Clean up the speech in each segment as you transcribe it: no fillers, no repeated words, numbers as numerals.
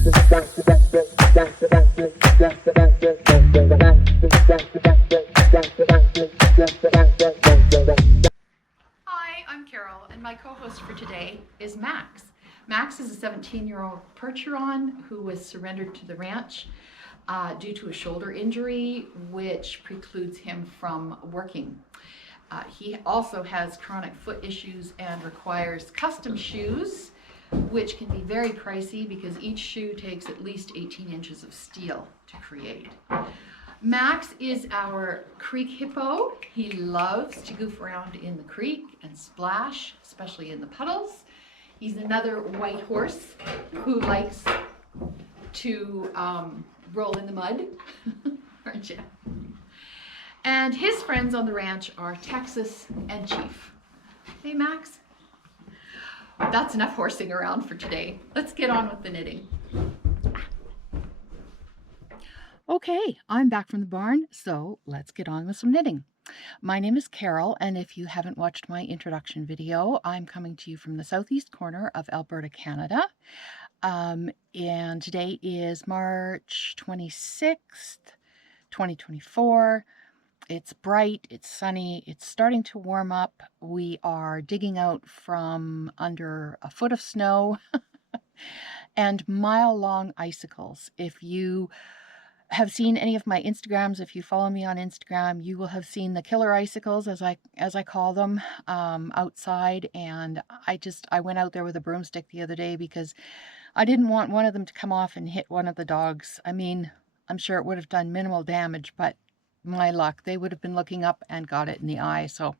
Hi, I'm Carol, and my co-host for today is Max. Max is a 17-year-old Percheron who was surrendered to the ranch due to a shoulder injury, which precludes him from working. He also has chronic foot issues and requires custom shoes, which can be very pricey because each shoe takes at least 18 inches of steel to create. Max is our creek hippo. He loves to goof around in the creek and splash, especially in the puddles. He's another white horse who likes to roll in the mud, aren't you? And his friends on the ranch are Texas and Chief. Hey, Max. That's enough horsing around for today. Let's get on with the knitting. Okay, I'm back from the barn, so let's get on with some knitting. My name is Carol, and if you haven't watched my introduction video, I'm coming to you from the southeast corner of Alberta, Canada. And today is March 26th, 2024. It's bright, it's sunny, it's starting to warm up. We are digging out from under a foot of snow and mile-long icicles. If you have seen any of my Instagrams, if you follow me on Instagram, you will have seen the killer icicles, as I call them, outside. And I went out there with a broomstick the other day because I didn't want one of them to come off and hit one of the dogs. I mean, I'm sure it would have done minimal damage, but my luck, they would have been looking up and got it in the eye. So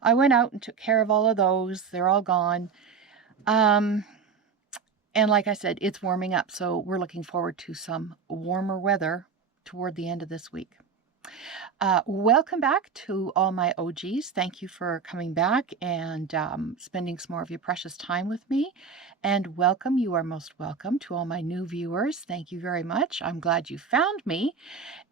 I went out and took care of all of those. They're all gone. And like I said, it's warming up, so we're looking forward to some warmer weather toward the end of this week. Welcome back to all my OGs. Thank you for coming back and spending some more of your precious time with me. And welcome, you are most welcome to all my new viewers. Thank you very much. I'm glad you found me.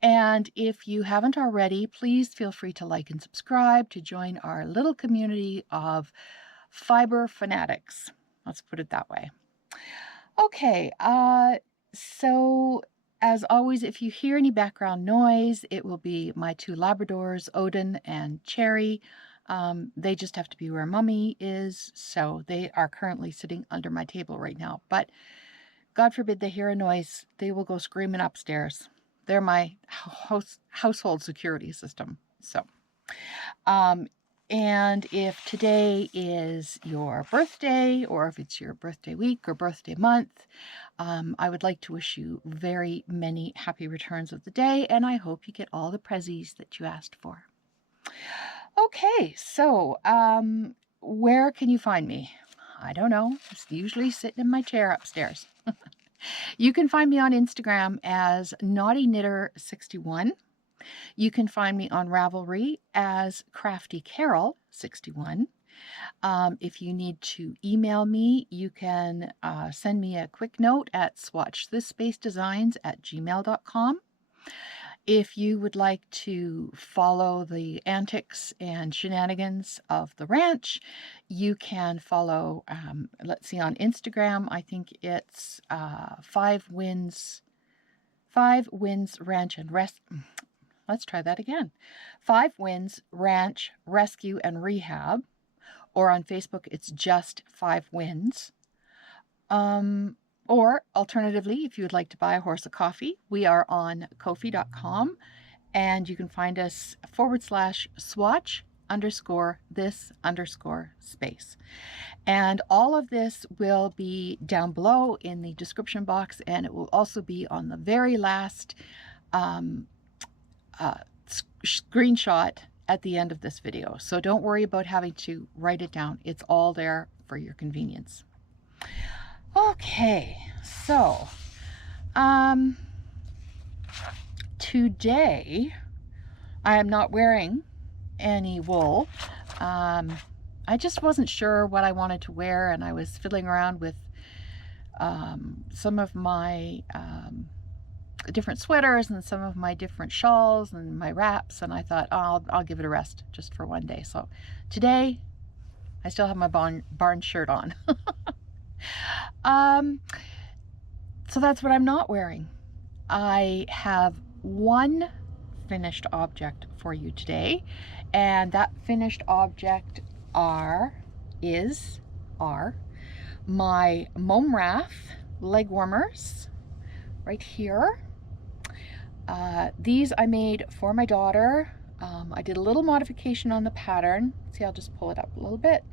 And if you haven't already, please feel free to like and subscribe to join our little community of Fibre fanatics. Let's put it that way. Okay, so as always, if you hear any background noise, it will be my two Labradors, Odin and Cherry. They just have to be where Mummy is, so they are currently sitting under my table right now. But God forbid they hear a noise, they will go screaming upstairs. They're my household security system. So, and if today is your birthday, or if it's your birthday week or birthday month, I would like to wish you very many happy returns of the day, and I hope you get all the prezzies that you asked for. Okay, so where can you find me? I don't know. Just usually sitting in my chair upstairs. You can find me on Instagram as NaughtyKnitter61. You can find me on Ravelry as CraftyCarol61. If you need to email me, you can send me a quick note at swatchthisspacedesigns@gmail.com. If you would like to follow the antics and shenanigans of the ranch, you can follow, let's see, on Instagram, I think it's 5 Winds Ranch and Rest. Let's try that again. 5 Winds Ranch Rescue and Rehab. Or on Facebook, it's just 5 Winds. Or alternatively, if you would like to buy a horse of coffee, we are on Ko-fi.com, and you can find us /swatch_this_space. And all of this will be down below in the description box, and it will also be on the very last screenshot at the end of this video. So don't worry about having to write it down. It's all there for your convenience. Okay, so today I am not wearing any wool. I just wasn't sure what I wanted to wear, and I was fiddling around with some of my different sweaters and some of my different shawls and my wraps, and I thought, oh, I'll give it a rest just for one day. So today I still have my barn shirt on. So that's what I'm not wearing. I have one finished object for you today, and that finished object is my Momerath Legwarmers right here. These I made for my daughter. I did a little modification on the pattern. See, I'll just pull it up a little bit.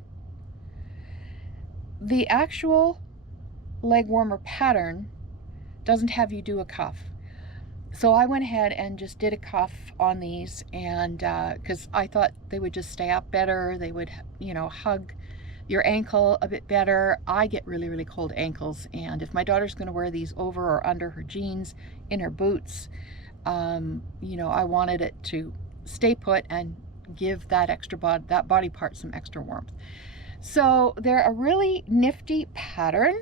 The actual leg warmer pattern doesn't have you do a cuff. So I went ahead and just did a cuff on these, and because I thought they would just stay up better, they would, you know, hug your ankle a bit better. I get really, really cold ankles, and if my daughter's going to wear these over or under her jeans, in her boots, you know, I wanted it to stay put and give that body part some extra warmth. So they're a really nifty pattern.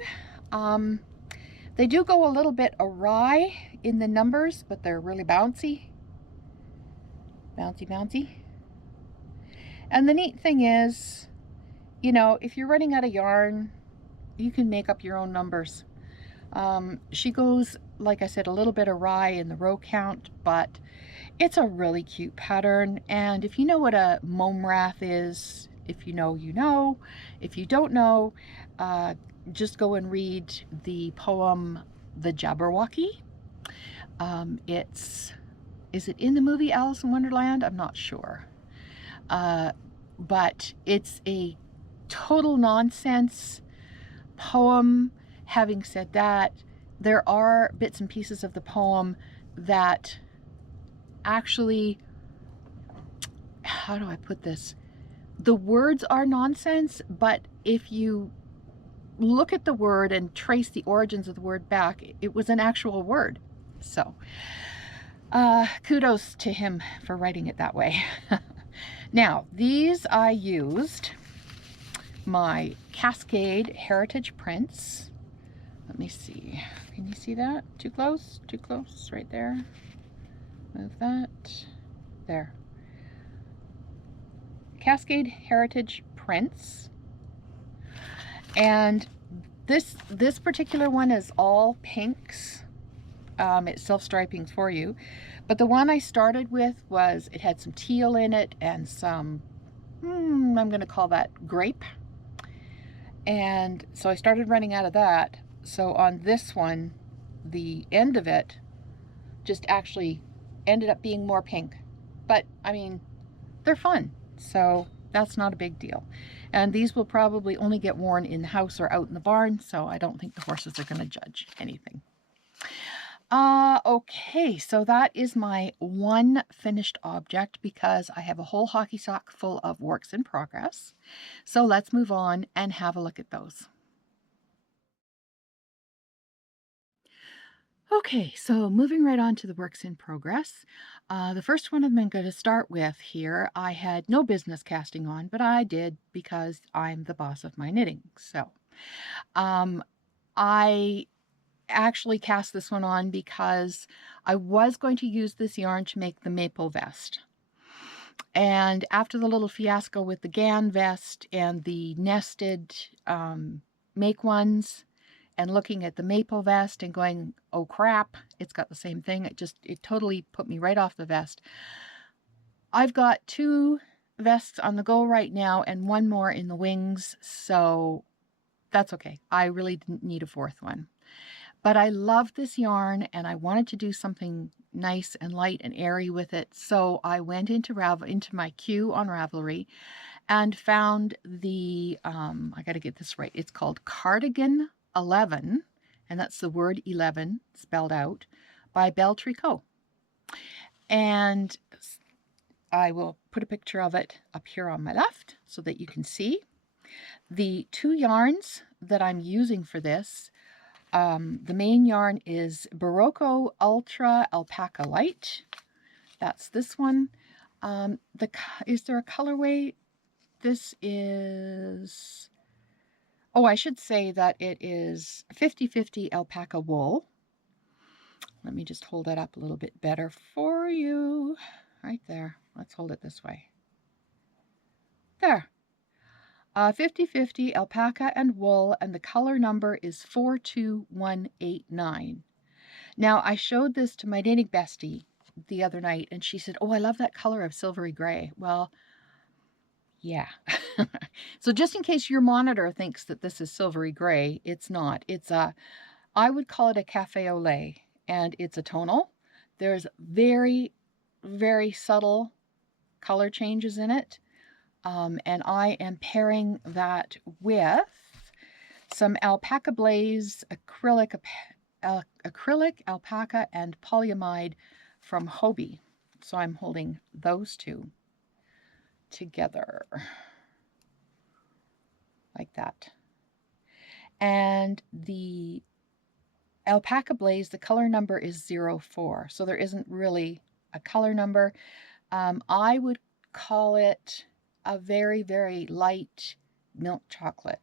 They do go a little bit awry in the numbers, but they're really bouncy. Bouncy, bouncy. And the neat thing is, you know, if you're running out of yarn, you can make up your own numbers. She goes, like I said, a little bit awry in the row count, but it's a really cute pattern. And if you know what a Momerath is, if you know, you know. If you don't know, just go and read the poem The Jabberwocky. Is it in the movie Alice in Wonderland? I'm not sure. But it's a total nonsense poem. Having said that, there are bits and pieces of the poem that actually, how do I put this? The words are nonsense, but if you look at the word and trace the origins of the word back, it was an actual word. So kudos to him for writing it that way. Now, these I used my Cascade Heritage prints. Let me see. Can you see that? Too close? Too close? Right there. Move that. There. Cascade Heritage prints. And this particular one is all pinks. It's self-striping for you. But the one I started with it had some teal in it and some, I'm going to call that grape. And so I started running out of that. So on this one, the end of it just actually ended up being more pink. But I mean, they're fun. So that's not a big deal. And these will probably only get worn in the house or out in the barn, so I don't think the horses are going to judge anything. Okay, so that is my one finished object because I have a whole hockey sock full of works in progress. So let's move on and have a look at those. Okay, so moving right on to the works in progress. The first one I'm going to start with here, I had no business casting on, but I did because I'm the boss of my knitting. So I actually cast this one on because I was going to use this yarn to make the maple vest. And after the little fiasco with the Gan Vest and the nested make ones, and looking at the maple vest and going, oh crap, it's got the same thing. It totally put me right off the vest. I've got 2 vests on the go right now and 1 more in the wings, so that's okay. I really didn't need a 4th one. But I love this yarn and I wanted to do something nice and light and airy with it. So I went into my queue on Ravelry and found the, I got to get this right. It's called Cardigan 11, and that's the word 11 spelled out, by Belle Tricots. And I will put a picture of it up here on my left so that you can see. The 2 yarns that I'm using for this, the main yarn is Barocco Ultra Alpaca Light. That's this one. Is there a colorway? This is... Oh, I should say that it is 50-50 alpaca wool. Let me just hold that up a little bit better for you. Right there. Let's hold it this way. There. 50/50 alpaca and wool, and the color number is 42189. Now, I showed this to my knitting bestie the other night, and she said, "Oh, I love that color of silvery gray." Well, yeah. So just in case your monitor thinks that this is silvery gray, it's not. It's I would call it a cafe au lait, and it's a tonal. There's very, very subtle color changes in it. And I am pairing that with some Alpaca Blaze acrylic, alpaca, and polyamide from Hobie. So I'm holding those two together like that. And the Alpaca Blaze, the color number is 04. So there isn't really a color number. I would call it a very, very light milk chocolate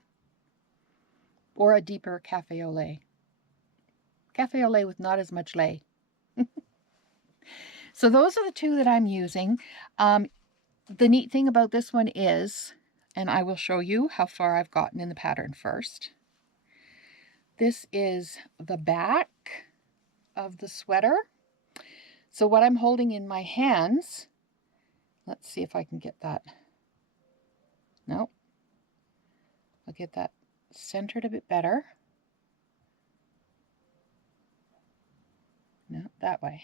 or a deeper cafe au lait. Cafe au lait with not as much lait. So those are the two that I'm using. The neat thing about this one is, and I will show you how far I've gotten in the pattern first. This is the back of the sweater. So what I'm holding in my hands, let's see if I can get that. No, I'll get that centered a bit better. No, that way.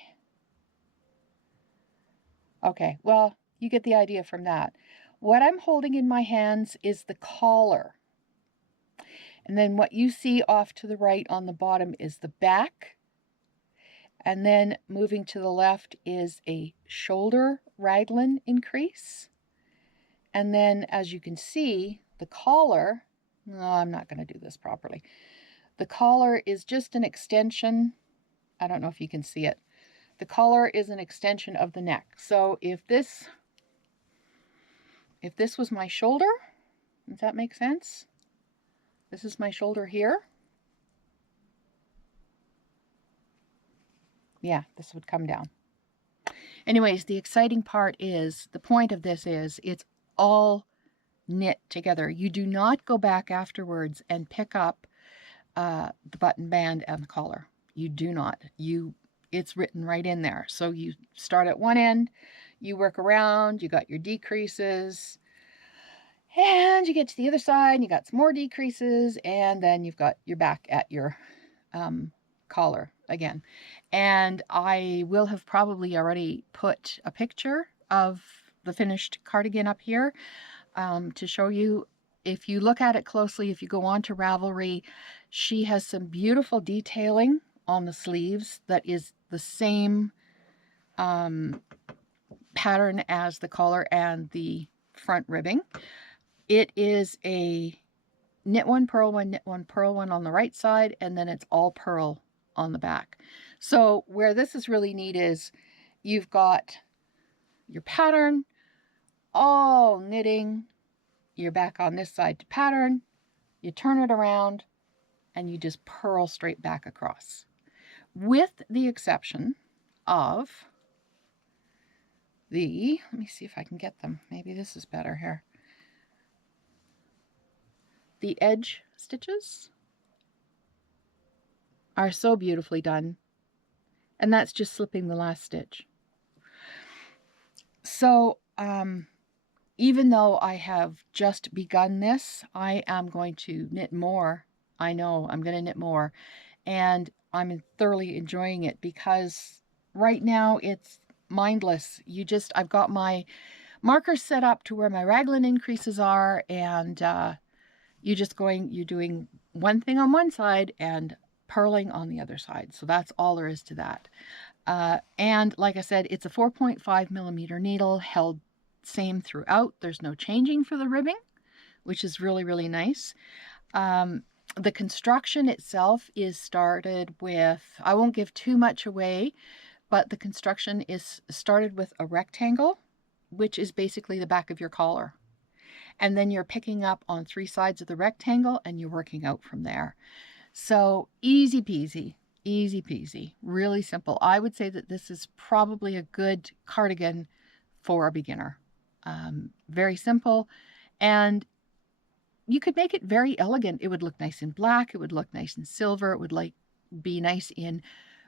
Okay, well, you get the idea from that. What I'm holding in my hands is the collar. And then what you see off to the right on the bottom is the back. And then moving to the left is a shoulder raglan increase. And then, as you can see, the collar, no, I'm not going to do this properly. The collar is just an extension. I don't know if you can see it. The collar is an extension of the neck. So if this was my shoulder, does that make sense? This is my shoulder here. Yeah, this would come down. Anyways, the exciting part is, the point of this is, it's all knit together. You do not go back afterwards and pick up the button band and the collar. You do not. It's written right in there. So you start at one end, you work around, you got your decreases, and you get to the other side and you got some more decreases, and then you've got your back at your collar again. And I will have probably already put a picture of the finished cardigan up here to show you. If you look at it closely, if you go on to Ravelry, she has some beautiful detailing on the sleeves that is the same pattern as the collar and the front ribbing. It is a knit one, purl one, knit one, purl one on the right side, and then it's all purl on the back. So where this is really neat is you've got your pattern, all knitting, you're back on this side to pattern, you turn it around, and you just purl straight back across. With the exception of the, let me see if I can get them. Maybe this is better here. The edge stitches are so beautifully done. And that's just slipping the last stitch. So, even though I have just begun this, I am going to knit more. I know I'm going to knit more. And I'm thoroughly enjoying it because right now it's mindless. I've got my markers set up to where my raglan increases are, and you're doing one thing on one side and purling on the other side. So that's all there is to that. And like I said, it's a 4.5 millimeter needle, held same throughout. There's no changing for the ribbing, which is really, really nice. The construction itself is started with, I won't give too much away, but the construction is started with a rectangle, which is basically the back of your collar. And then you're picking up on 3 sides of the rectangle and you're working out from there. So easy peasy, easy peasy, really simple. I would say that this is probably a good cardigan for a beginner. Very simple. And you could make it very elegant. It would look nice in black. It would look nice in silver. It would be nice in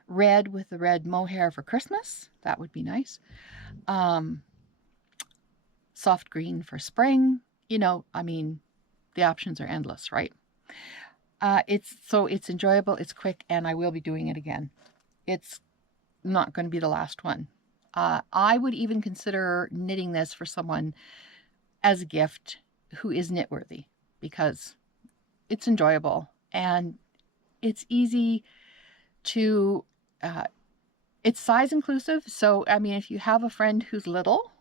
red with the red mohair for Christmas. That would be nice. Soft green for spring. I mean, the options are endless, right? It's enjoyable, it's quick, and I will be doing it again. It's not going to be the last one. I would even consider knitting this for someone as a gift who is knitworthy, because it's enjoyable and it's easy to, it's size inclusive. So, I mean, if you have a friend who's little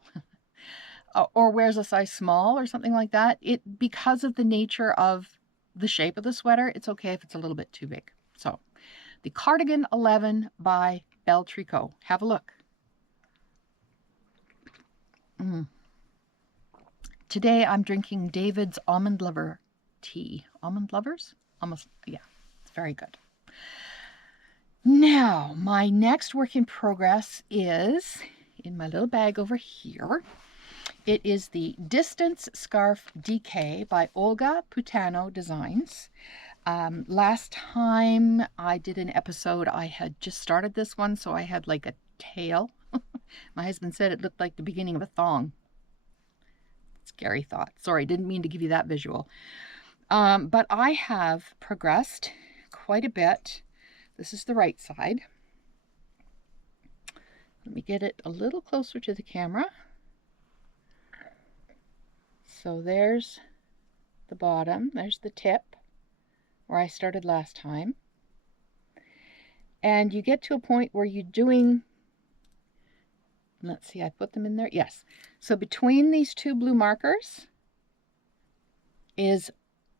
or wears a size small or something like that, because of the nature of the shape of the sweater, it's okay if it's a little bit too big. So the Cardigan 11 by Belle Tricot. Have a look. Today I'm drinking David's Almond Lover tea. Almond Lovers? Almost, yeah, it's very good. Now, my next work in progress is in my little bag over here. It is the Distance Scarf DK by Olga Putano Designs. Last time I did an episode, I had just started this one, so I had like a tail. My husband said it looked like the beginning of a thong. Scary thought. Sorry, didn't mean to give you that visual. But I have progressed quite a bit. This is the right side. Let me get it a little closer to the camera. So there's the bottom, there's the tip where I started last time. And you get to a point where you're doing, let's see, I put them in there. Yes. So between these two blue markers is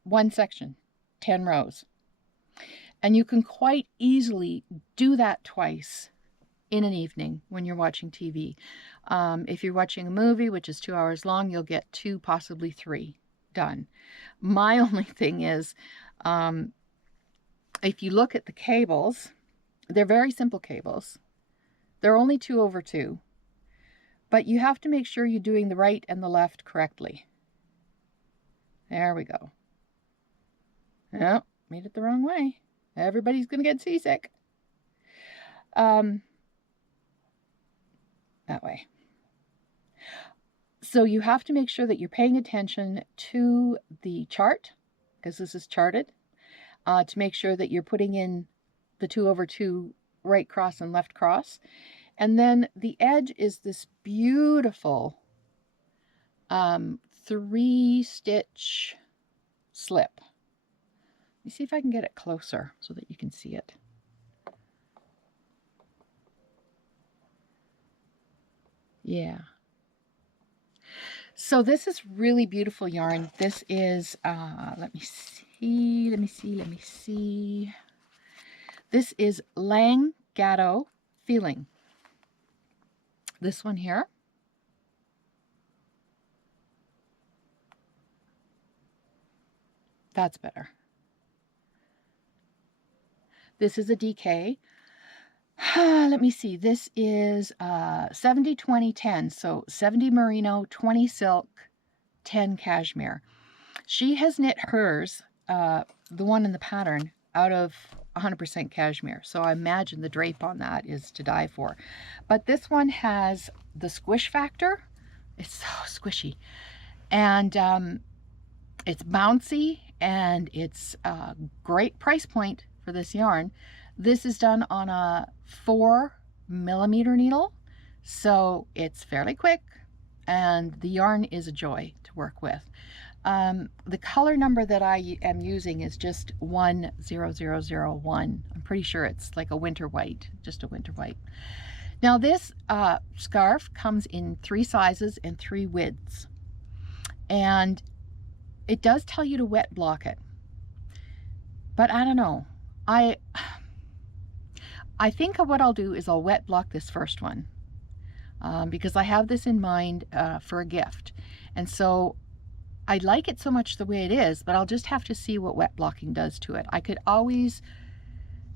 one section, 10 rows. And you can quite easily do that twice in an evening when you're watching TV. If you're watching a movie, which is 2 hours long, you'll get 2, possibly 3 done. My only thing is, if you look at the cables, they're very simple cables. They're only 2/2, but you have to make sure you're doing the right and the left correctly. There we go. Oh, made it the wrong way. Everybody's going to get seasick. That way. So you have to make sure that you're paying attention to the chart, because this is charted, to make sure that you're putting in the 2/2 right cross and left cross. And then the edge is this beautiful 3-stitch slip. Let me see if I can get it closer so that you can see it. Yeah. So this is really beautiful yarn. This is, let me see. This is Lang Gatto Feeling. This one here. That's better. This is a DK. Let me see. This is 70, 20, 10. So 70 merino, 20 silk, 10 cashmere. She has knit hers, the one in the pattern, out of 100% cashmere. So I imagine the drape on that is to die for. But this one has the squish factor. It's so squishy. And it's bouncy, and it's a great price point for this yarn. This is done on a 4mm needle, so it's fairly quick, and the yarn is a joy to work with. The color number that I am using is just 10001. I'm pretty sure it's like a winter white, just a winter white. Now this scarf comes in 3 sizes and 3 widths, and it does tell you to wet block it, but I don't know. I think what I'll do is I'll wet block this first one because I have this in mind for a gift. And so I like it so much the way it is, but I'll just have to see what wet blocking does to it. I could always,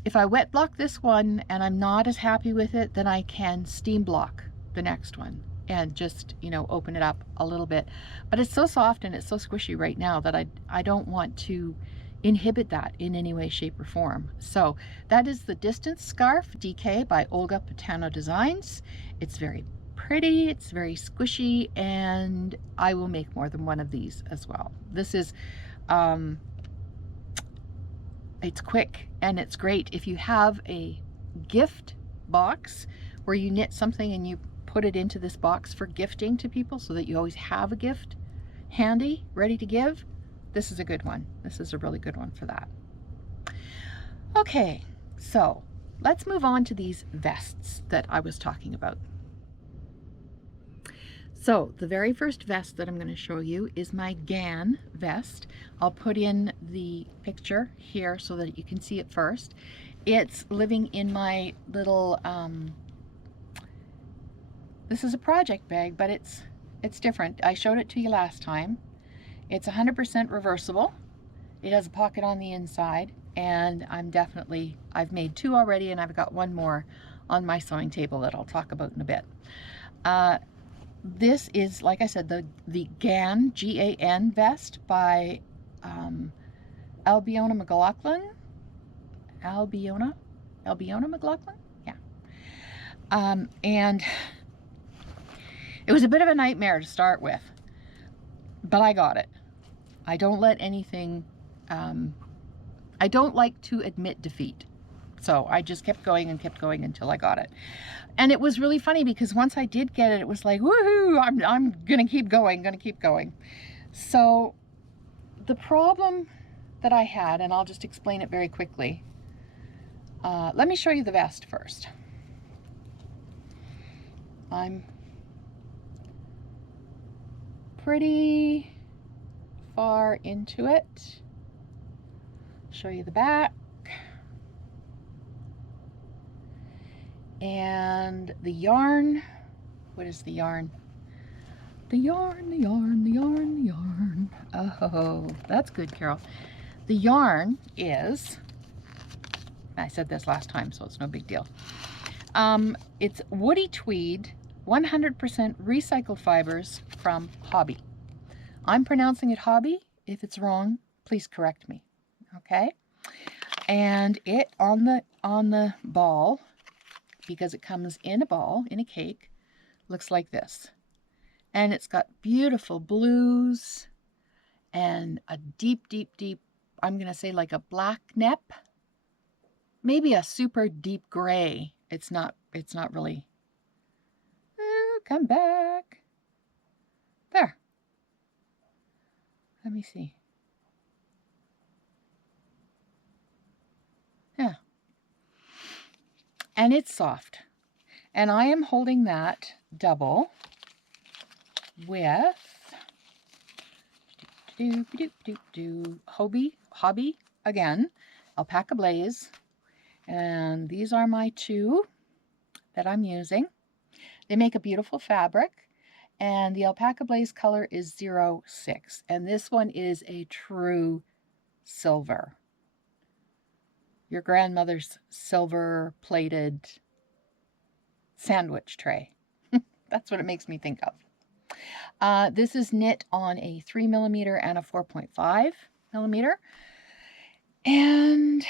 if I wet block this one and I'm not as happy with it, then I can steam block the next one. and just, you know, open it up a little bit. But it's so soft and it's so squishy right now that I don't want to inhibit that in any way, shape, or form. So that is the Distance Scarf DK by Olga Putano Designs. It's very pretty, it's very squishy, and I will make more than one of these as well. This is it's quick and it's great if you have a gift box where you knit something and you put it into this box for gifting to people so that you always have a gift handy, ready to give. This is a good one. This is a really good one for that. Okay, so let's move on to these vests that I was talking about. So the very first vest that I'm going to show you is my Gan vest. I'll put in the picture here so that you can see it first. It's living in my little, this is a project bag, but it's different. I showed it to you last time. It's 100% reversible. It has a pocket on the inside, and I've made 2 already, and I've got 1 more on my sewing table that I'll talk about in a bit. This is, like I said, the Gan, G-A-N vest by Ailbíona McLochlainn. Ailbíona McLochlainn? Yeah. And it was a bit of a nightmare to start with, but I got it. I don't let anything, I don't like to admit defeat. So I just kept going until I got it. And it was really funny because once I did get it, it was like, woohoo, I'm gonna keep going. So the problem that I had, and I'll just explain it very quickly. Let me show you the vest first. I'm pretty far into it. Show you the back. And the yarn, what is the yarn? The yarn. Oh, that's good, Carol. The yarn is, I said this last time, so it's no big deal. It's woody tweed, 100% recycled fibers from Hobby. I'm pronouncing it Hobby. If it's wrong, please correct me, okay? And it on the ball, because it comes in a ball, in a cake, looks like this. And it's got beautiful blues and a deep, I'm going to say like a black nep, maybe a super deep gray. It's not really. Come back. There. Let me see. Yeah. And it's soft. And I am holding that double with Hobby again, Alpaca Blaze. And these are my 2 that I'm using. They make a beautiful fabric. And the Alpaca Blaze color is 06. And this one is a true silver. Your grandmother's silver plated sandwich tray. That's what it makes me think of. This is knit on a 3mm and a 4.5mm. And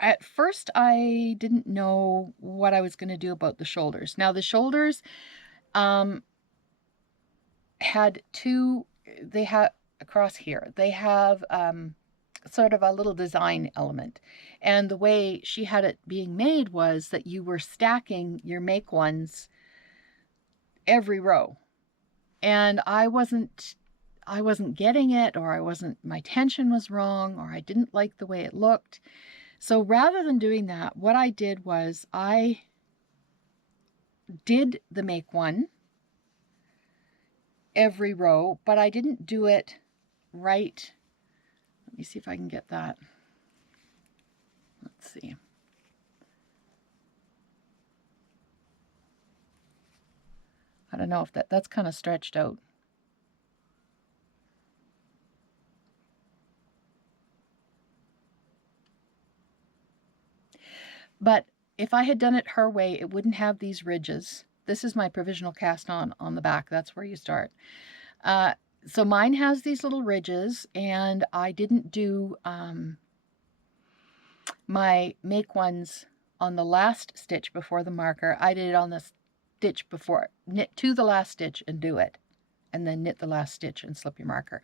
at first I didn't know what I was going to do about the shoulders. Now the shoulders had 2, they have across here, they have sort of a little design element. And the way she had it being made was that you were stacking your make ones every row. And I wasn't getting it, or my tension was wrong, or I didn't like the way it looked. So rather than doing that, what I did was I did the make one every row, but I didn't do it right. Let me see if I can get that. Let's see. I don't know if that's kind of stretched out. But if I had done it her way, it wouldn't have these ridges. This is my provisional cast on the back. That's where you start. So mine has these little ridges, and I didn't do my make ones on the last stitch before the marker. I did it on the stitch before. Knit to the last stitch and do it, and then knit the last stitch and slip your marker.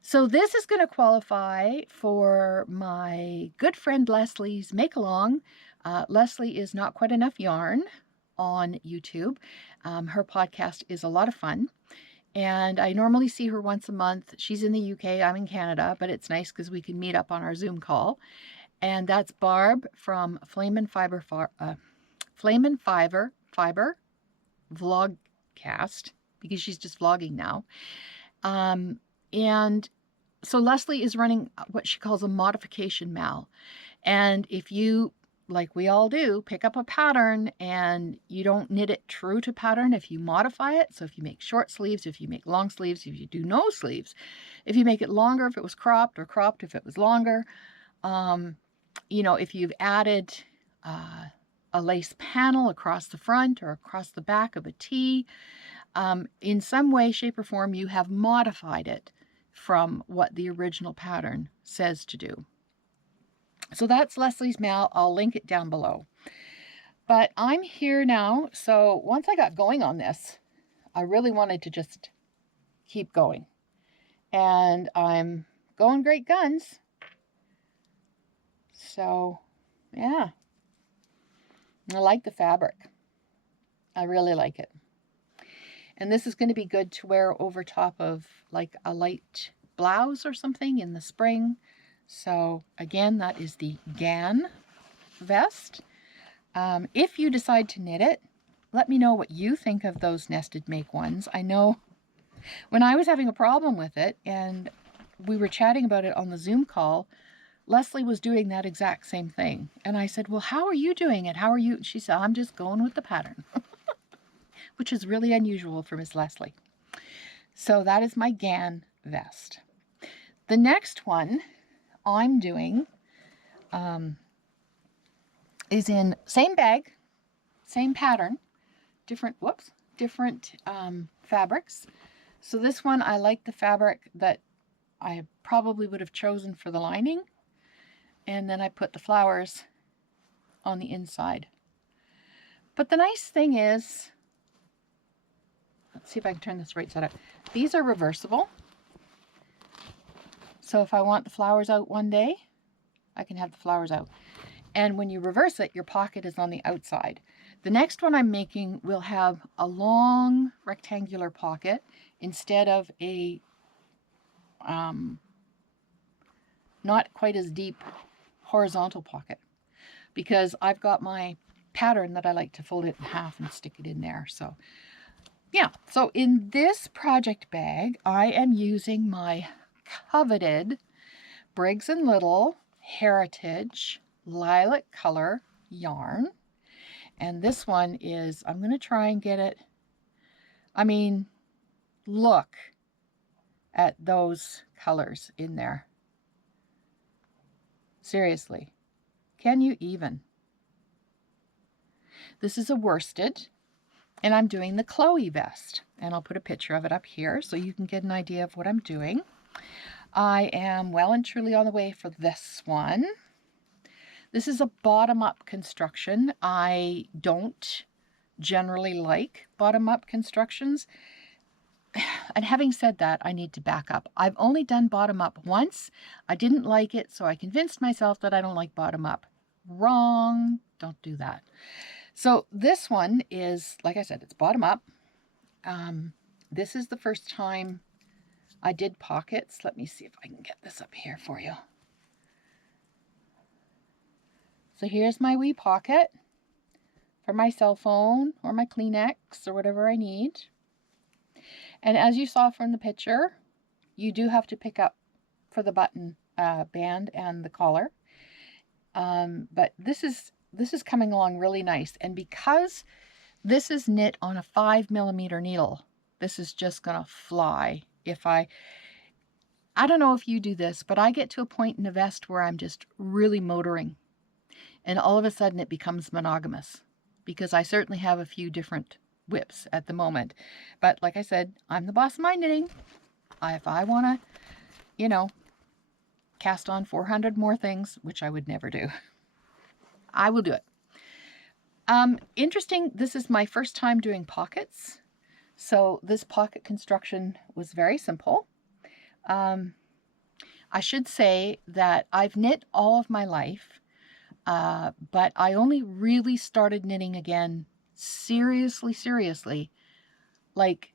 So this is going to qualify for my good friend Lesley's make along. Lesley is Not Quite Enough Yarn on YouTube. Her podcast is a lot of fun, and I normally see her once a month. She's in the UK, I'm in Canada, but it's nice because we can meet up on our Zoom call. And that's Barb from Fibre Vlogcast, because she's just vlogging now. And so Lesley is running what she calls a modification mal. And if you, like we all do, pick up a pattern and you don't knit it true to pattern, if you modify it, so if you make short sleeves, if you make long sleeves, if you do no sleeves, if you make it longer if it was cropped, or cropped if it was longer, you know, if you've added a lace panel across the front or across the back of a tee, in some way, shape, or form, you have modified it from what the original pattern says to do. So that's Lesley's mal. I'll link it down below. But I'm here now. So once I got going on this, I really wanted to just keep going. And I'm going great guns. So, yeah. I like the fabric. I really like it. And this is going to be good to wear over top of like a light blouse or something in the spring. So again, that is the Gan Vest. If you decide to knit it, let me know what you think of those nested make ones. I know when I was having a problem with it and we were chatting about it on the Zoom call, Lesley was doing that exact same thing. And I said, well, how are you doing it? How are you? She said, I'm just going with the pattern, which is really unusual for Miss Lesley. So that is my Gan Vest. The next one I'm doing is in same bag, same pattern, different fabrics. So this one, I like the fabric that I probably would have chosen for the lining. And then I put the flowers on the inside. But the nice thing is, let's see if I can turn this right side up. These are reversible. So if I want the flowers out one day, I can have the flowers out. And when you reverse it, your pocket is on the outside. The next one I'm making will have a long rectangular pocket instead of a not quite as deep horizontal pocket, because I've got my pattern that I like to fold it in half and stick it in there. So yeah, so in this project bag, I am using my coveted Briggs & Little Heritage Lilac Color yarn. And this one is, I'm going to try and get it. I mean, look at those colors in there. Seriously, can you even? This is a worsted, and I'm doing the Chloe vest, and I'll put a picture of it up here so you can get an idea of what I'm doing. I am well and truly on the way for this one. This is a bottom-up construction. I don't generally like bottom-up constructions. And having said that, I need to back up. I've only done bottom up once. I didn't like it, so I convinced myself that I don't like bottom up. Wrong. Don't do that. So this one is, like I said, it's bottom up. This is the first time I did pockets. Let me see if I can get this up here for you. So here's my wee pocket for my cell phone or my Kleenex or whatever I need. And as you saw from the picture, you do have to pick up for the button band and the collar. But this is coming along really nice. And because this is knit on a 5mm needle, this is just going to fly. If I don't know if you do this, but I get to a point in a vest where I'm just really motoring. And all of a sudden it becomes monogamous, because I certainly have a few different whips at the moment. But like I said, I'm the boss of my knitting. If I want to, you know, cast on 400 more things, which I would never do, I will do it. Interesting, this is my first time doing pockets. So this pocket construction was very simple. I should say that I've knit all of my life, but I only really started knitting again seriously, like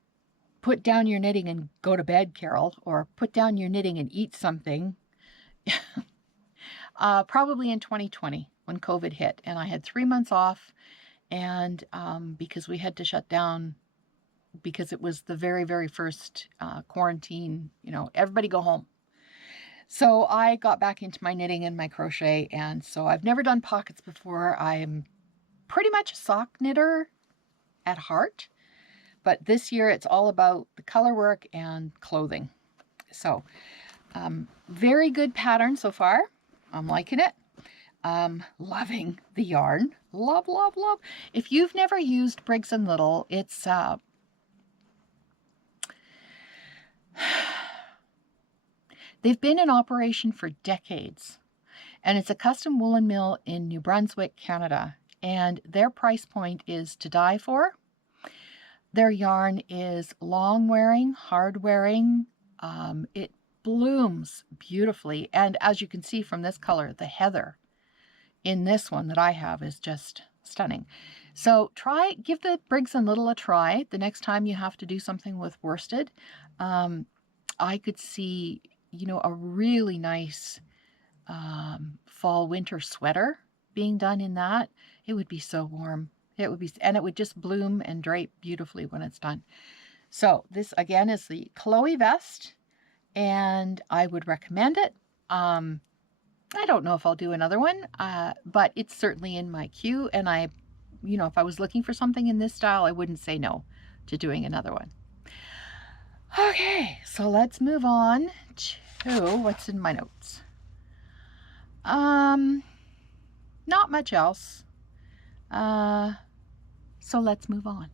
put down your knitting and go to bed, Carol, or put down your knitting and eat something, probably in 2020 when COVID hit, and I had 3 months off, and because we had to shut down because it was the very first quarantine, you know, everybody go home. So I got back into my knitting and my crochet, and so I've never done pockets before. I'm pretty much a sock knitter at heart, but this year it's all about the color work and clothing. So very good pattern so far. I'm liking it. Loving the yarn. Love. If you've never used Briggs & Little, it's they've been in operation for decades, and it's a custom woolen mill in New Brunswick, Canada, and their price point is to die for. Their yarn is long wearing, hard wearing. It blooms beautifully, and as you can see from this color, the heather in this one that I have is just stunning. So give the Briggs & Little a try the next time you have to do something with worsted. I could see, you know, a really nice fall winter sweater being done in that. It would be so warm. It would be, and it would just bloom and drape beautifully when it's done. So this again is the Chloe vest, and I would recommend it. I don't know if I'll do another one, but it's certainly in my queue, and you know, if I was looking for something in this style, I wouldn't say no to doing another one. Okay, so let's move on to what's in my notes. Not much else. So let's move on.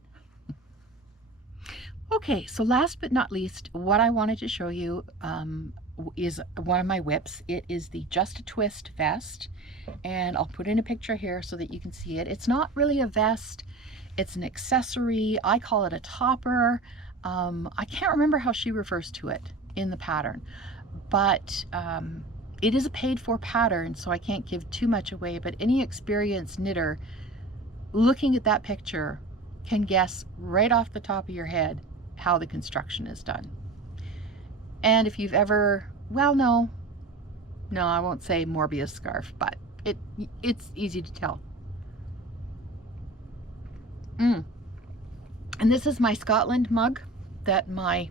Okay, so last but not least, what I wanted to show you is one of my whips. It is the Just a Twist vest, and I'll put in a picture here so that you can see it. It's not really a vest, it's an accessory. I call it a topper. I can't remember how she refers to it in the pattern, but it is a paid-for pattern, so I can't give too much away, but any experienced knitter looking at that picture can guess right off the top of your head how the construction is done. And if you've ever, well, no, I won't say Morbius scarf, but it's easy to tell. And this is my Scotland mug that my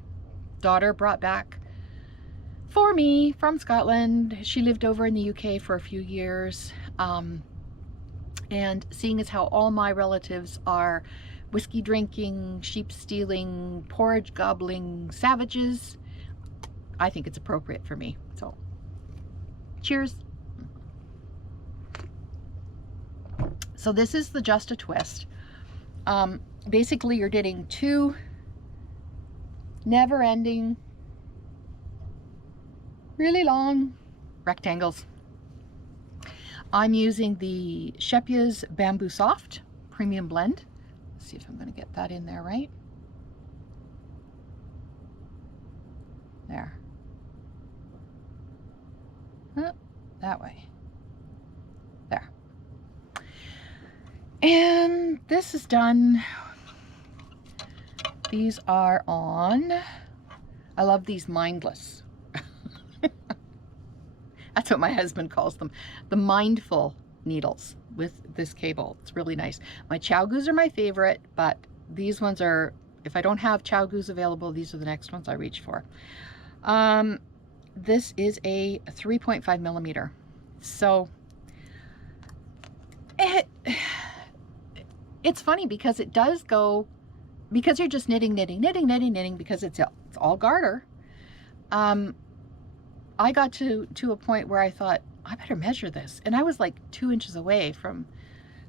daughter brought back for me from Scotland. She lived over in the UK for a few years. And seeing as how all my relatives are whiskey drinking, sheep stealing, porridge gobbling savages, I think it's appropriate for me. So, cheers. So this is the Just a Twist. Basically, you're knitting two never-ending, really long rectangles. I'm using the Shepya's Bamboo Soft Premium Blend. Let's see if I'm going to get that in there right. There. That way. There. And this is done. These are on, I love these mindless. That's what my husband calls them, the mindful needles with this cable. It's really nice. My Chow Goos are my favorite, but these ones are, if I don't have Chow Goos available, these are the next ones I reach for. This is a 3.5 millimeter. So it's funny because it does go, because you're just knitting, because it's all garter. I got to a point where I thought, I better measure this. And I was like 2 inches away from,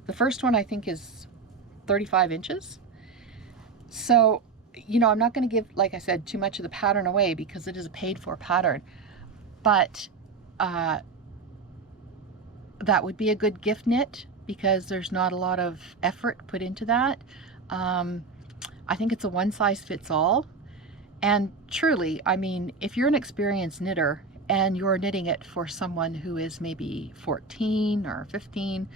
the first one I think is 35 inches. So, you know, I'm not going to give, like I said, too much of the pattern away because it is a paid for pattern, but that would be a good gift knit because there's not a lot of effort put into that. I think it's a one size fits all. And truly, I mean, if you're an experienced knitter and you're knitting it for someone who is maybe 14 or 15,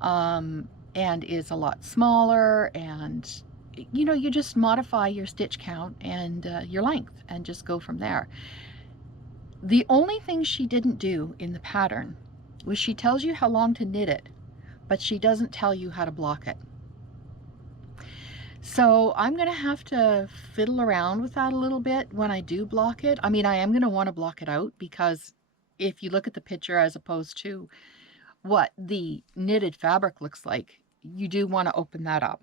and is a lot smaller, and you know, you just modify your stitch count and your length and just go from there. The only thing she didn't do in the pattern was she tells you how long to knit it, but she doesn't tell you how to block it. So I'm going to have to fiddle around with that a little bit when I do block it. I mean, I am going to want to block it out because if you look at the picture as opposed to what the knitted fabric looks like, you do want to open that up.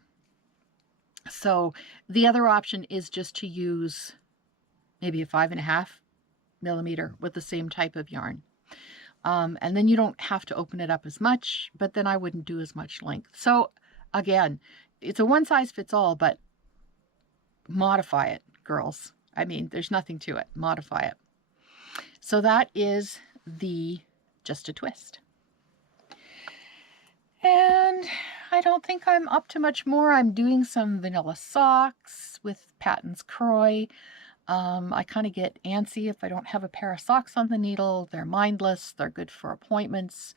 So the other option is just to use maybe a 5.5 millimeter with the same type of yarn. And then you don't have to open it up as much, but then I wouldn't do as much length. So again, it's a one size fits all, but modify it, girls. I mean, there's nothing to it. Modify it. So that is the Just a Twist. And I don't think I'm up to much more. I'm doing some vanilla socks with Patton's Croy. I kind of get antsy if I don't have a pair of socks on the needle. They're mindless. They're good for appointments.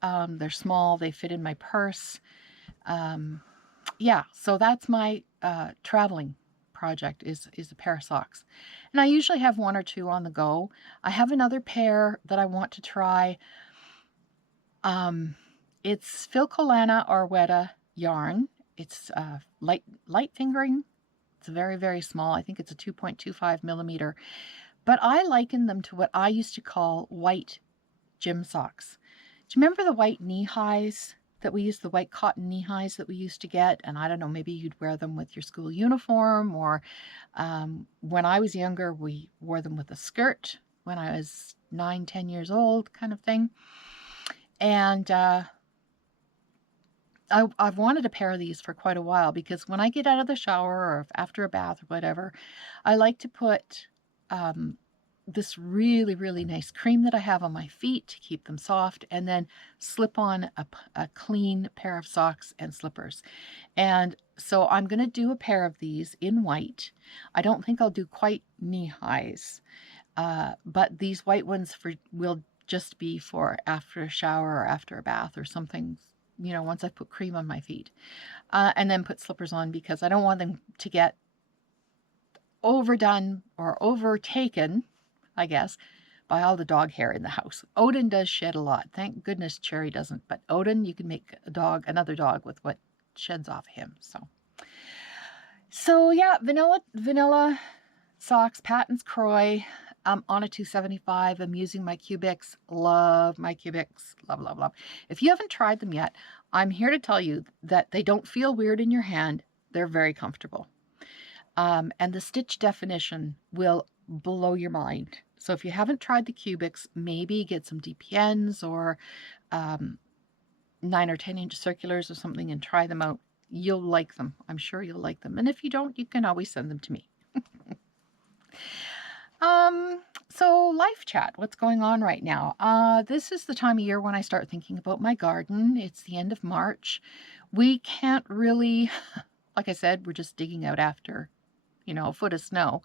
They're small. They fit in my purse. Yeah, so that's my traveling project is a pair of socks. And I usually have one or two on the go. I have another pair that I want to try. It's Filcolana Arwetta yarn. It's light fingering. It's very, very small. I think it's a 2.25 millimeter. But I liken them to what I used to call white gym socks. Do you remember the white knee highs that we used, the white cotton knee highs that we used to get? And I don't know, maybe you'd wear them with your school uniform, or when I was younger, we wore them with a skirt when I was 9, 10 years old, kind of thing. And I've wanted a pair of these for quite a while because when I get out of the shower or after a bath or whatever, I like to put this really, really nice cream that I have on my feet to keep them soft, and then slip on a clean pair of socks and slippers. And so I'm going to do a pair of these in white. I don't think I'll do quite knee highs, but these white ones will just be for after a shower or after a bath or something, you know, once I put cream on my feet, and then put slippers on because I don't want them to get overdone or overtaken, I guess, by all the dog hair in the house. Odin does shed a lot. Thank goodness Cherry doesn't, but Odin, you can make another dog with what sheds off him. So yeah, vanilla socks, Patton's Croy. I'm on a 275. I'm using my cubics. Love my cubics. Love, love, love. If you haven't tried them yet, I'm here to tell you that they don't feel weird in your hand. They're very comfortable. And the stitch definition will blow your mind. So if you haven't tried the cubics, maybe get some DPNs or 9 or 10 inch circulars or something and try them out. You'll like them. I'm sure you'll like them. And if you don't, you can always send them to me. So life chat, what's going on right now? This is the time of year when I start thinking about my garden. It's the end of March. We can't really, like I said, we're just digging out after, you know, a foot of snow.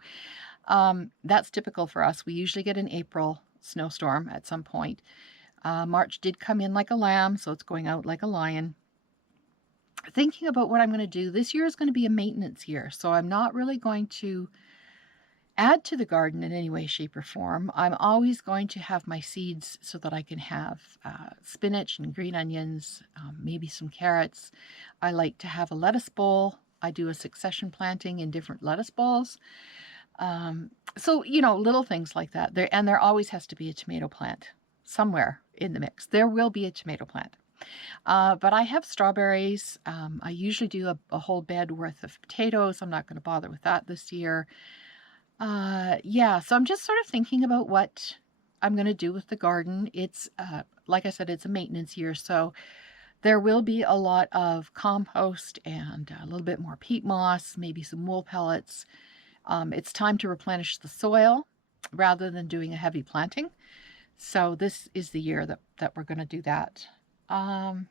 That's typical for us. We usually get an April snowstorm at some point. March did come in like a lamb, so it's going out like a lion. Thinking about what I'm going to do, this year is going to be a maintenance year, so I'm not really going to add to the garden in any way, shape, or form. I'm always going to have my seeds so that I can have spinach and green onions, maybe some carrots. I like to have a lettuce bowl. I do a succession planting in different lettuce bowls. So, you know, little things like that. There always has to be a tomato plant somewhere in the mix. There will be a tomato plant. But I have strawberries. I usually do a whole bed worth of potatoes. I'm not going to bother with that this year. Yeah, so I'm just sort of thinking about what I'm going to do with the garden. It's, like I said, it's a maintenance year. So There will be a lot of compost and a little bit more peat moss, maybe some wool pellets. It's time to replenish the soil rather than doing a heavy planting. So this is the year that we're going to do that. The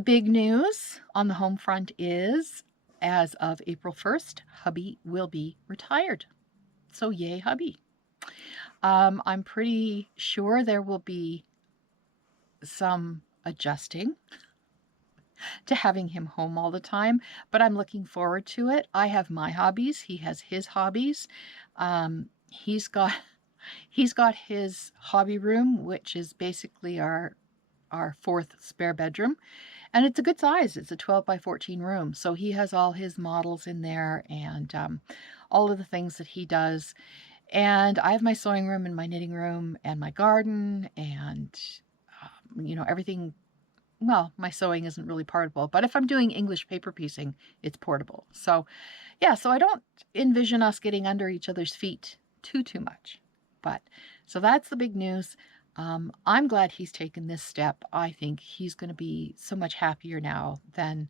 big news on the home front is, as of April 1st, hubby will be retired. So yay, hubby. I'm pretty sure there will be some adjusting to having him home all the time, but I'm looking forward to it. I have my hobbies. He has his hobbies. He's got his hobby room, which is basically our fourth spare bedroom, and it's a good size. It's a 12 by 14 room, so he has all his models in there and all of the things that he does. And I have my sewing room and my knitting room and my garden and everything. Well, my sewing isn't really portable, but if I'm doing English paper piecing, it's portable. So yeah, so I don't envision us getting under each other's feet too much. But so that's the big news. I'm glad he's taken this step. I think he's going to be so much happier now than,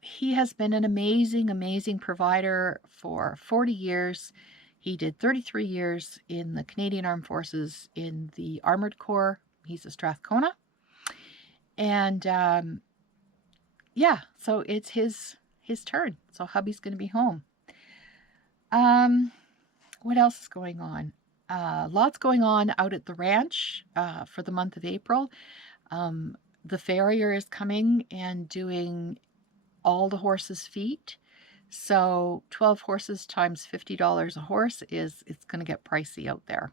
he has been an amazing provider for 40 years. He did 33 years in the Canadian Armed Forces in the Armored Corps. He's a Strathcona. And yeah, so it's his turn. So hubby's going to be home. What else is going on? Lots going on out at the ranch for the month of April. The farrier is coming and doing all the horses' feet. So 12 horses times $50 a horse it's going to get pricey out there.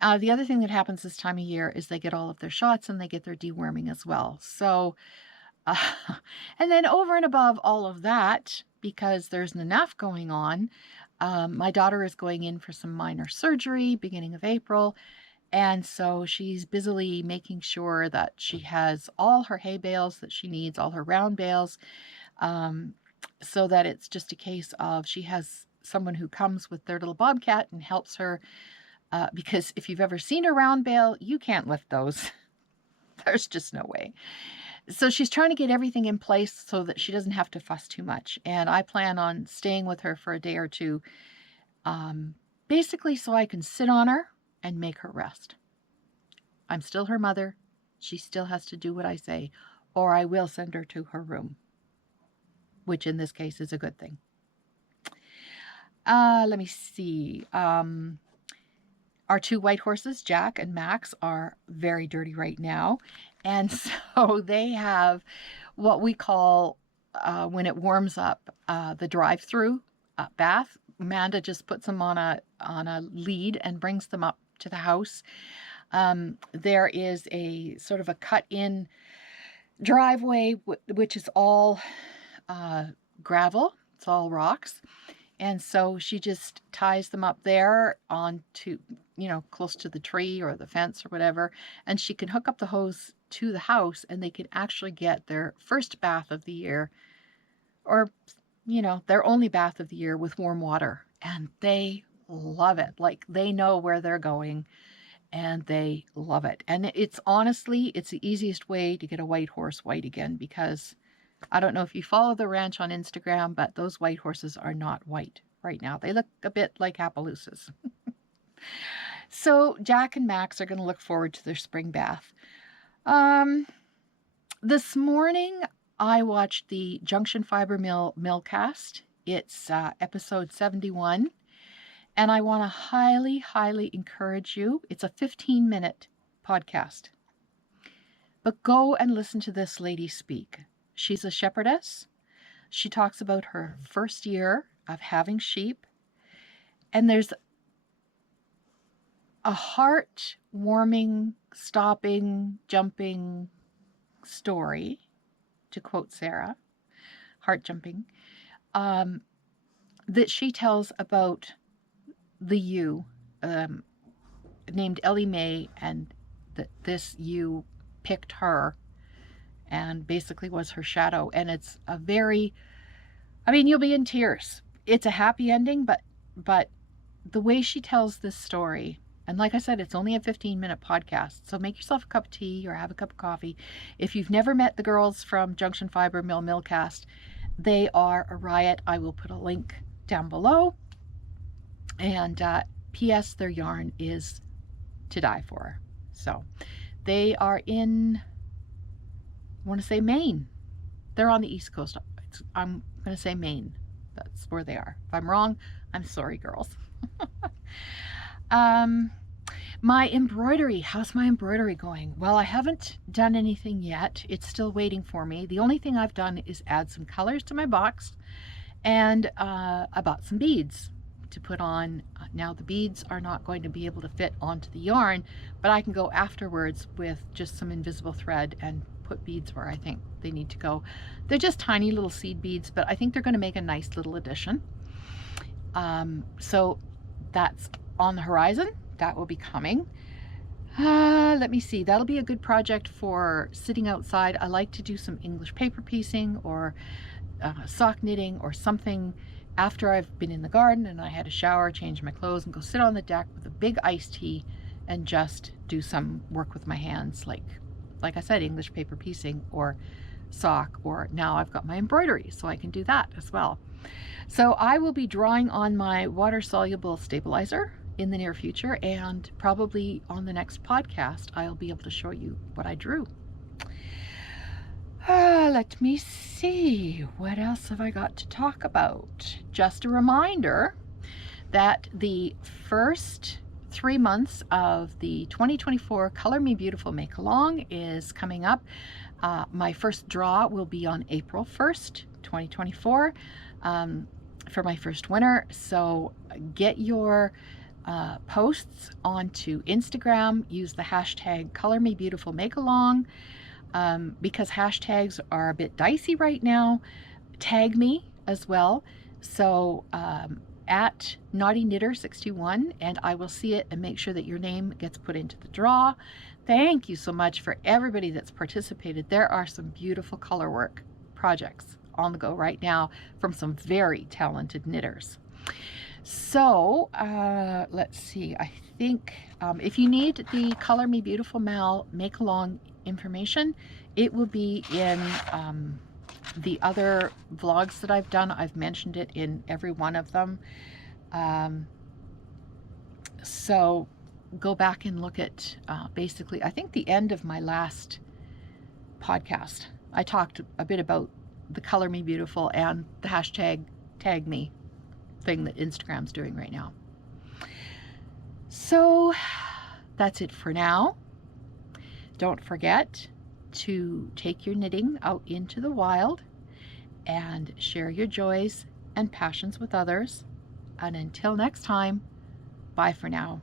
The other thing that happens this time of year is they get all of their shots and they get their deworming as well. So, and then over and above all of that, because there's enough going on, my daughter is going in for some minor surgery beginning of April. And so she's busily making sure that she has all her hay bales that she needs, all her round bales, so that it's just a case of she has someone who comes with their little bobcat and helps her. Because if you've ever seen a round bale, you can't lift those. There's just no way. So she's trying to get everything in place so that she doesn't have to fuss too much. And I plan on staying with her for a day or two, basically so I can sit on her and make her rest. I'm still her mother. She still has to do what I say, or I will send her to her room, which in this case is a good thing. Let me see. Our two white horses, Jack and Max, are very dirty right now. And so they have what we call, when it warms up, the drive-through bath. Amanda just puts them on a lead and brings them up to the house. There is a sort of a cut-in driveway, which is all gravel. It's all rocks. And so she just ties them up there onto, close to the tree or the fence or whatever. And she can hook up the hose to the house and they can actually get their first bath of the year, or, their only bath of the year with warm water. And they love it. Like, they know where they're going and they love it. And it's the easiest way to get a white horse white again, because I don't know if you follow the ranch on Instagram, but those white horses are not white right now. They look a bit like Appaloosas. So Jack and Max are going to look forward to their spring bath. This morning, I watched the Junction Fibre Millcast. It's episode 71. And I want to highly encourage you. It's a 15-minute podcast. But go and listen to this lady speak. She's a shepherdess. She talks about her first year of having sheep. And there's a heart-warming, stopping, jumping story, to quote Sarah, heart-jumping, that she tells about the ewe named Ellie Mae, and that this ewe picked her and basically was her shadow. And it's a very, you'll be in tears. It's a happy ending, but the way she tells this story, And like I said, it's only a 15-minute podcast. So make yourself a cup of tea or have a cup of coffee. If you've never met the girls from Junction Fibre Millcast, they are a riot. I will put a link down below. And P.S. their yarn is to die for. So they are in, I want to say Maine. They're on the East Coast. I'm going to say Maine. That's where they are. If I'm wrong, I'm sorry, girls. My embroidery. How's my embroidery going? Well, I haven't done anything yet. It's still waiting for me. The only thing I've done is add some colors to my box, and I bought some beads to put on. Now the beads are not going to be able to fit onto the yarn, but I can go afterwards with just some invisible thread and put beads where I think they need to go. They're just tiny little seed beads, but I think they're going to make a nice little addition. So that's on the horizon. That will be coming. Let me see. That'll be a good project for sitting outside. I like to do some English paper piecing or sock knitting or something after I've been in the garden and I had a shower, change my clothes, and go sit on the deck with a big iced tea and just do some work with my hands, like I said, English paper piecing or sock, or now I've got my embroidery, so I can do that as well. So I will be drawing on my water-soluble stabilizer in the near future, and probably on the next podcast I'll be able to show you what I drew. Let me see, what else have I got to talk about? Just a reminder that the first 3 months of the 2024 Color Me Beautiful Make Along is coming up. My first draw will be on April 1st, 2024, for my first winner. So get your posts onto Instagram, use the hashtag Color Me Beautiful Make Along, because hashtags are a bit dicey right now. Tag me as well. So at Naughty Knitter 61, and I will see it and make sure that your name gets put into the draw. Thank you so much for everybody that's participated. There are some beautiful color work projects on the go right now from some very talented knitters. So let's see, I think if you need the Color Me Beautiful Mal Make Along information, it will be in the other vlogs that I've done. I've mentioned it in every one of them. So go back and look at basically, I think the end of my last podcast, I talked a bit about the Color Me Beautiful and the hashtag tag me thing that Instagram's doing right now. So that's it for now. Don't forget to take your knitting out into the wild and share your joys and passions with others. And until next time, bye for now.